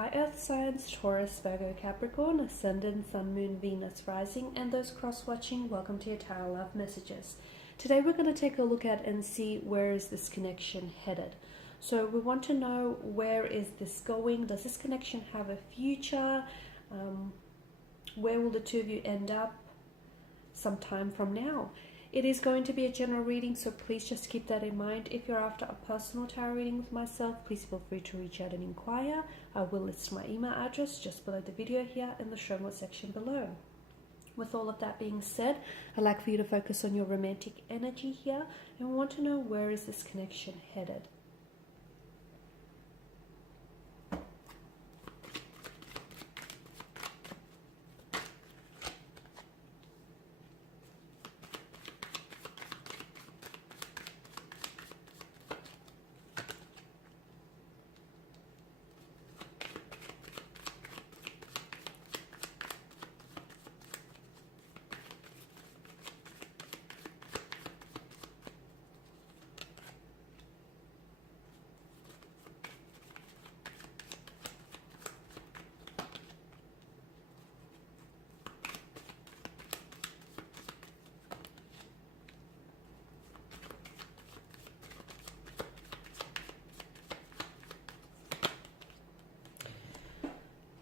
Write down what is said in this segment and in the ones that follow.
Hi Earth signs, Taurus, Virgo, Capricorn, Ascendant, Sun, Moon, Venus, Rising, and those cross-watching, welcome to your Tarot Love Messages. Today we're going to take a look at and see where is this connection headed. So we want to know, where is this going? Does this connection have a future? Where will the two of you end up sometime from now? It is going to be a general reading, so please just keep that in mind. If you're after a personal tarot reading with myself, please feel free to reach out and inquire. I will list my email address just below the video here in the show more section below. With all of that being said, I'd like for you to focus on your romantic energy here, and we want to know, where is this connection headed?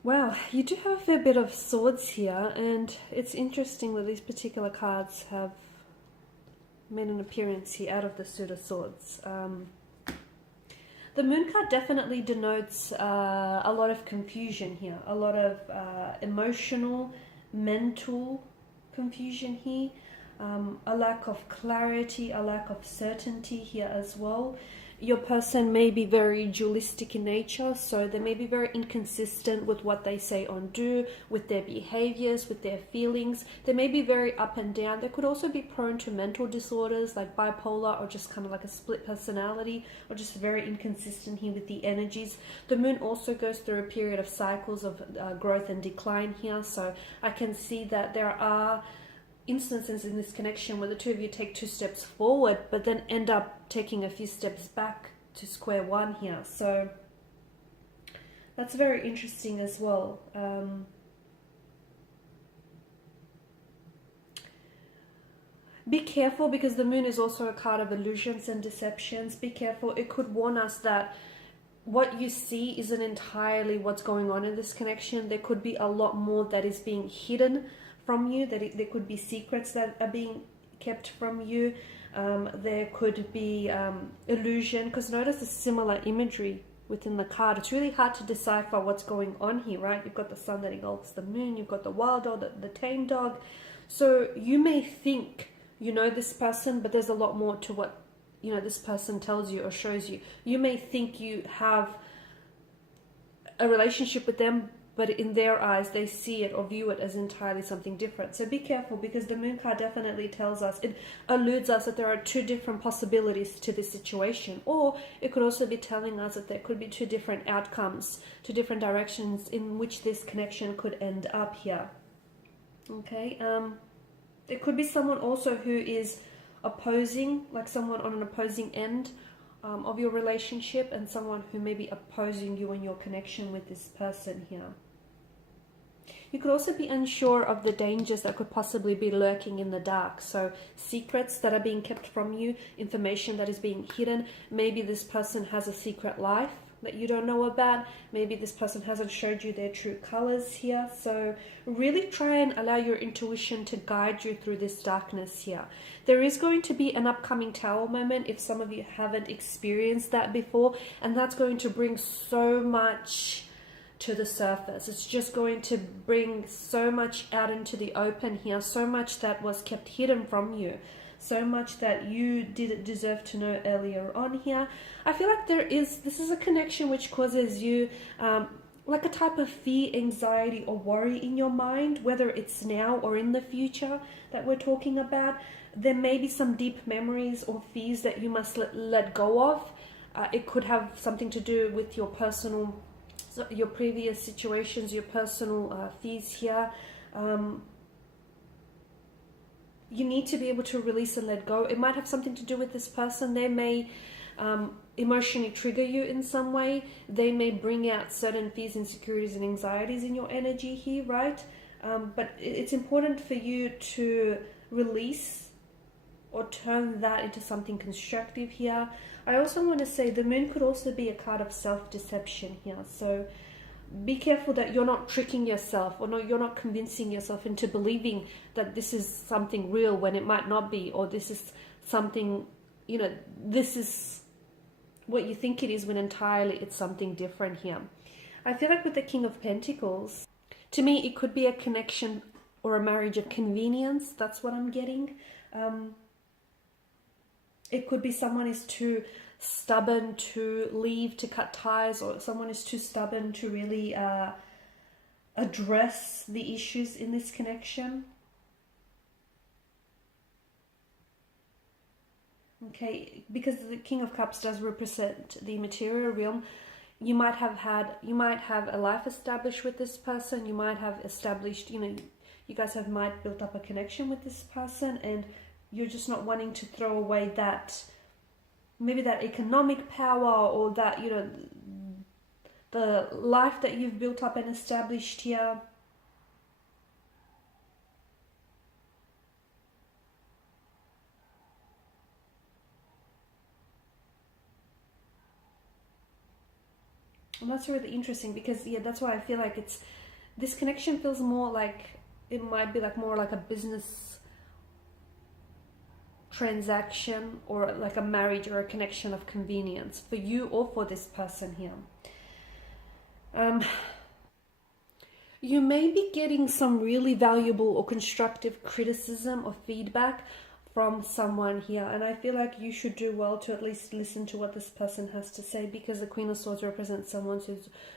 Wow, you do have a fair bit of swords here, and it's interesting that these particular cards have made an appearance here out of the suit of swords. The moon card definitely denotes a lot of confusion here, a lot of emotional, mental confusion here, a lack of clarity, a lack of certainty here as well. Your person may be very dualistic in nature, so they may be very inconsistent with what they say or do, with their behaviors, with their feelings. They may be very up and down. They could also be prone to mental disorders like bipolar, or just kind of like a split personality, or just very inconsistent here with the energies. The moon also goes through a period of cycles of growth and decline here, so I can see that there are instances in this connection where the two of you take 2 steps forward but then end up taking a few steps back to square one here. So that's very interesting as well. Be careful, because the moon is also a card of illusions and deceptions. Be careful. It could warn us that what you see isn't entirely what's going on in this connection. There could be a lot more that is being hidden from you, that there could be secrets that are being kept from you. There could be illusion, because notice the similar imagery within the card. It's really hard to decipher what's going on here, right? You've got the sun that engulfs the moon, you've got the wild dog, the tame dog. So you may think you know this person, but there's a lot more to what this person tells you or shows you. You may think you have a relationship with them, but in their eyes, they see it or view it as entirely something different. So be careful, because the moon card definitely tells us, it alludes us that there are 2 different possibilities to this situation. Or it could also be telling us that there could be 2 different outcomes, 2 different directions in which this connection could end up here. Okay, it could be someone also who is opposing, like someone on an opposing end of your relationship, and someone who may be opposing you and your connection with this person here. You could also be unsure of the dangers that could possibly be lurking in the dark. So secrets that are being kept from you, information that is being hidden. Maybe this person has a secret life that you don't know about. Maybe this person hasn't showed you their true colors here. So really try and allow your intuition to guide you through this darkness here. There is going to be an upcoming Tower moment if some of you haven't experienced that before, and that's going to bring so much to the surface. It's just going to bring so much out into the open here, so much that was kept hidden from you, so much that you didn't deserve to know earlier on here. I feel like this is a connection which causes you like a type of fear, anxiety, or worry in your mind, whether it's now or in the future that we're talking about. There may be some deep memories or fears that you must let go of. It could have something to do with your personal, your previous situations, your personal fears here. You need to be able to release and let go. It might have something to do with this person. They may emotionally trigger you in some way. They may bring out certain fears, insecurities, and anxieties in your energy here, right? But it's important for you to release or turn that into something constructive here. I also want to say the moon could also be a card of self-deception here. So be careful that you're not tricking yourself, or no, you're not convincing yourself into believing that this is something real when it might not be, or this is something, you know, this is what you think it is when entirely it's something different here. I feel like with the King of Pentacles, to me, it could be a connection or a marriage of convenience. That's what I'm getting. It could be someone is too stubborn to leave, to cut ties, or someone is too stubborn to really address the issues in this connection. Okay, because the King of Cups does represent the material realm. You might have a life established with this person. You might have established, you know, you guys might built up a connection with this person, and you're just not wanting to throw away that, maybe that economic power, or that, you know, the life that you've built up and established here. And that's really interesting, because yeah, that's why I feel like this connection feels more like it might be like more like a business transaction, or like a marriage or a connection of convenience for you or for this person here. You may be getting some really valuable or constructive criticism or feedback from someone here, and I feel like you should do well to at least listen to what this person has to say, because the Queen of Swords represents someone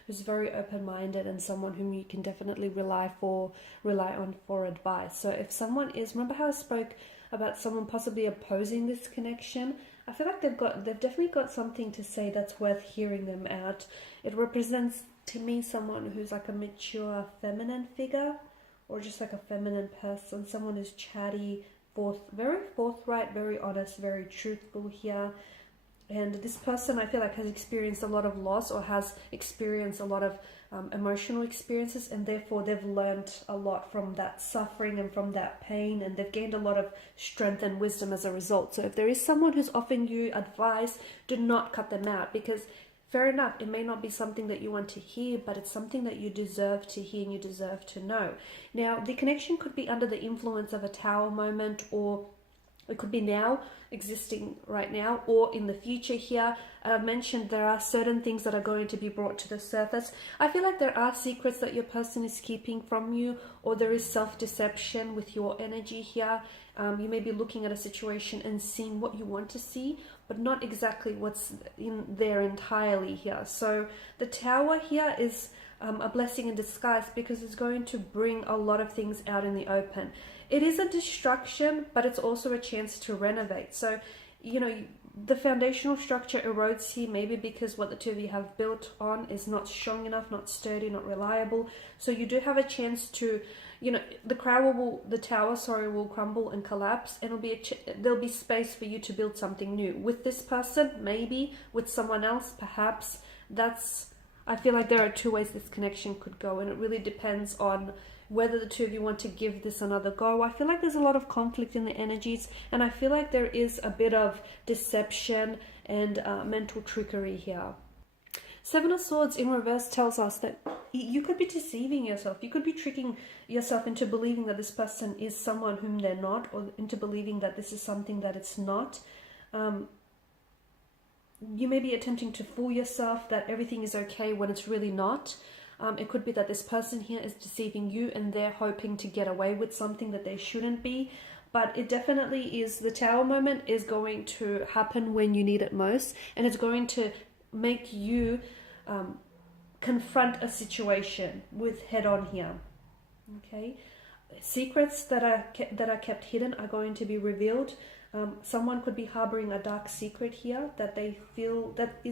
who's very open-minded, and someone whom you can definitely rely on for advice. So if someone is, remember how I spoke about someone possibly opposing this connection? I feel like they've definitely got something to say that's worth hearing them out. It represents to me someone who's like a mature feminine figure, or just like a feminine person, someone who's chatty, very forthright, very honest, very truthful here. And this person, I feel like, has experienced a lot of loss, or has experienced a lot of emotional experiences, and therefore they've learned a lot from that suffering and from that pain, and they've gained a lot of strength and wisdom as a result. So if there is someone who's offering you advice, do not cut them out, because fair enough, it may not be something that you want to hear, but it's something that you deserve to hear and you deserve to know. Now, the connection could be under the influence of a Tower moment, or it could be now, existing right now, or in the future here. I've mentioned there are certain things that are going to be brought to the surface. I feel like there are secrets that your person is keeping from you, or there is self-deception with your energy here. You may be looking at a situation and seeing what you want to see, but not exactly what's in there entirely here. So the Tower here is a blessing in disguise, because it's going to bring a lot of things out in the open. It is a destruction, but it's also a chance to renovate. So, you know, the foundational structure erodes here, maybe because what the two of you have built on is not strong enough, not sturdy, not reliable. So you do have a chance to, you know, the tower will crumble and collapse, and there'll be space for you to build something new with this person, maybe with someone else, perhaps. I feel like there are two ways this connection could go, and it really depends on whether the two of you want to give this another go. I feel like there's a lot of conflict in the energies, and I feel like there is a bit of deception and mental trickery here. Seven of Swords in reverse tells us that you could be deceiving yourself. You could be tricking yourself into believing that this person is someone whom they're not, or into believing that this is something that it's not. You may be attempting to fool yourself that everything is okay when it's really not. It could be that this person here is deceiving you, and they're hoping to get away with something that they shouldn't be. But it definitely is, the Tower moment is going to happen when you need it most, and it's going to make you confront a situation with head on here. Okay, secrets that are kept hidden are going to be revealed. Someone could be harboring a dark secret here that they feel that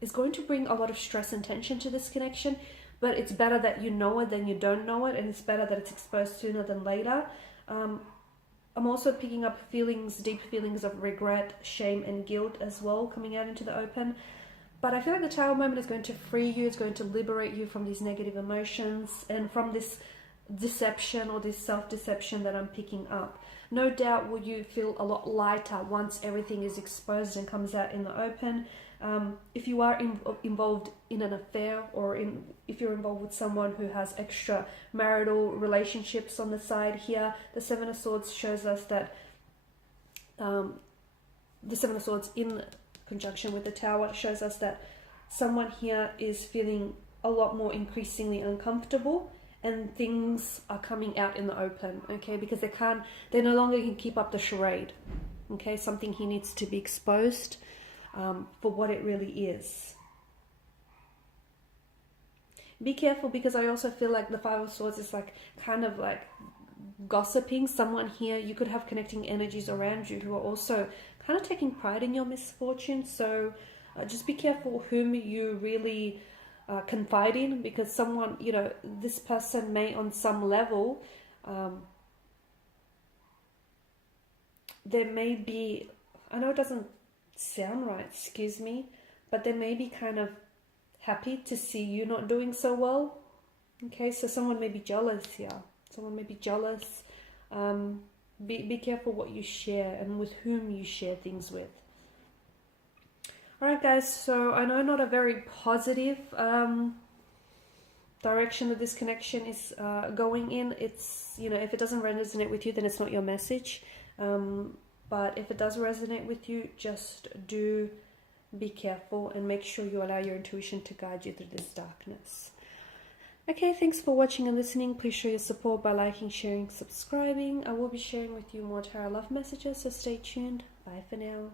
is going to bring a lot of stress and tension to this connection. But it's better that you know it than you don't know it, and it's better that it's exposed sooner than later. I'm also picking up feelings, deep feelings of regret, shame, and guilt as well coming out into the open. But I feel like the Tower moment is going to free you. It's going to liberate you from these negative emotions and from this deception or this self-deception that I'm picking up. No doubt will you feel a lot lighter once everything is exposed and comes out in the open. If you are involved in an affair, or if you're involved with someone who has extra marital relationships on the side here, the Seven of Swords shows us that the Seven of Swords in conjunction with the Tower shows us that someone here is feeling a lot more increasingly uncomfortable, and things are coming out in the open, okay, because they no longer can keep up the charade, okay. Something here needs to be exposed for what it really is. Be careful, because I also feel like the Five of Swords is like kind of like gossiping. Someone here, you could have connecting energies around you who are also kind of taking pride in your misfortune. So just be careful whom you really confide in, because someone, you know, this person may on some level, there may be, I know it doesn't sound right, excuse me, but they may be kind of happy to see you not doing so well, okay. So someone may be jealous here. Someone may be jealous. Be careful what you share and with whom you share things with. Alright guys, so I know not a very positive direction that this connection is going in. It's, you know, if it doesn't resonate with you, then it's not your message. But if it does resonate with you, just do be careful and make sure you allow your intuition to guide you through this darkness. Okay, thanks for watching and listening. Please show your support by liking, sharing, subscribing. I will be sharing with you more tarot love messages, so stay tuned. Bye for now.